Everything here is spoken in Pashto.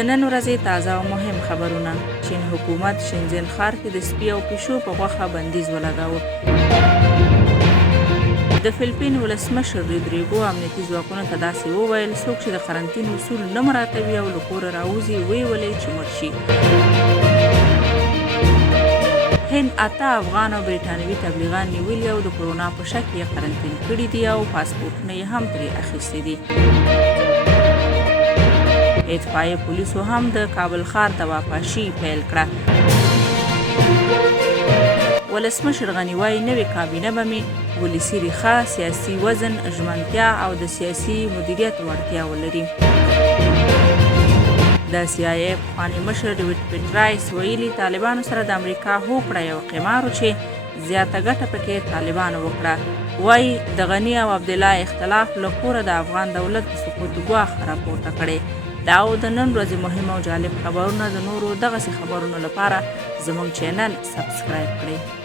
د نن ورځې تازه او مهم خبرونه. چین حکومت شنزن ښار کې د سپي او پیشو په غوښه بندیز ولګاوه. د فلپین ولسمشر رودریګو امنیتي ځواکونو ته داسې وویل څوک چې د قرنطین اصول نه مراعاتوي او له کوره راوځي ویې ولئ چې مړ شي. هند 8 افغان او برټانوي تبلیغان نیولي او د کرونا په شک یې قرنطین کړي دي او پاسپورټونه یې هم ترې اخیستي دي. اطفائیه پولیسو هم د کابل ښار توافاشي پیل کړه. ولسمشر غني وایي نوې کابینه به مې ولسي ریښه، سیاسي وزن، ژمنتیا او د سیاسي مدیریت وړتیا ولري. د CIA پخوانی مشر ډیوډ پیټرایس ویلي طالبانو سره د امریکا هوکړه یو قمار و چې زیاته ګټه پکې طالبانو وکړه. وایي د غني او عبدالله اختلاف له کوره د افغان دولت د سقوط ګواښ راپورته کړی. دا او د نن ورځې مهم او جالب خبرونه د نورو دغسې خبرونو لپاره زموږ چینل سبسکرایب کړئ.